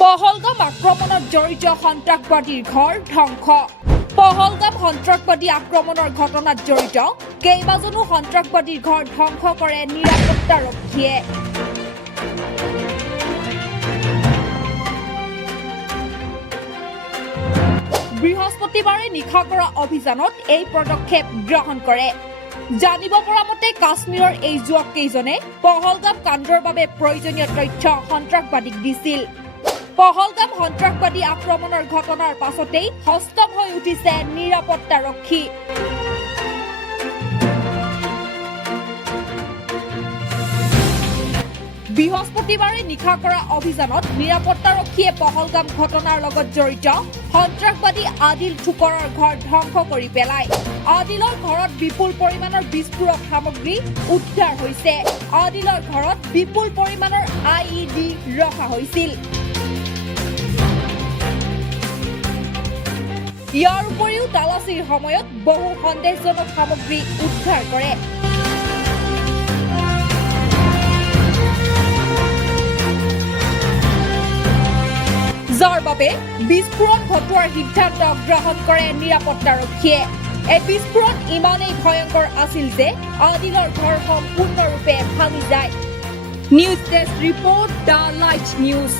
পহলগাম আক্ৰমণত জড়িত সন্ত্ৰাসবাদীৰ ঘৰ ধ্বংস। পহলগাম সন্ত্ৰাসবাদী আক্ৰমণৰ ঘটনাত জড়িত কেইবাজনো সন্ত্ৰাসবাদীৰ ঘৰ ধ্বংস কৰে নিৰাপত্তাৰক্ষীয়ে। বৃহস্পতিবাৰে নিশা কৰা অভিযানত এই পদক্ষেপ গ্ৰহণ কৰে। জানিব পৰা মতে কাশ্মীৰৰ এই যুৱককেইজনে পহলগাম কাণ্ডৰ বাবে প্ৰয়োজনীয় তথ্য সন্ত্ৰাসবাদীক দিছিল। পহলগাম সন্ত্ৰাসবাদী আক্ৰমণৰ ঘটনাৰ পাছতেই হস্তম হৈ উঠিছে নিৰাপত্তাৰক্ষী। বৃহস্পতিবাৰে নিশা কৰা অভিযানত নিৰাপত্তাৰক্ষীয়ে পহলগাম ঘটনাৰ লগত জড়িত সন্ত্ৰাসবাদী আদিল থুকৰৰ ঘৰ ধ্বংস কৰি পেলায়। আদিলৰ ঘৰত বিপুল পৰিমাণৰ বিস্ফোৰক সামগ্ৰী উদ্ধাৰ হৈছে। আদিলৰ ঘৰত বিপুল পৰিমাণৰ IED ৰখা হৈছিল। ইয়াৰ উপৰিও তালাচীৰ সময়ত বহু সন্দেহজনক সামগ্ৰী উদ্ধাৰ কৰে। যাৰ বাবে বিস্ফোৰণ ঘটোৱাৰ সিদ্ধান্ত গ্ৰহণ কৰে নিৰাপত্তাৰক্ষীয়ে। এই বিস্ফোৰণ ইমানেই ভয়ংকৰ আছিল যে আদিলৰ ঘৰ সম্পূৰ্ণৰূপে ভাঙি যায়। News desk report, the light news.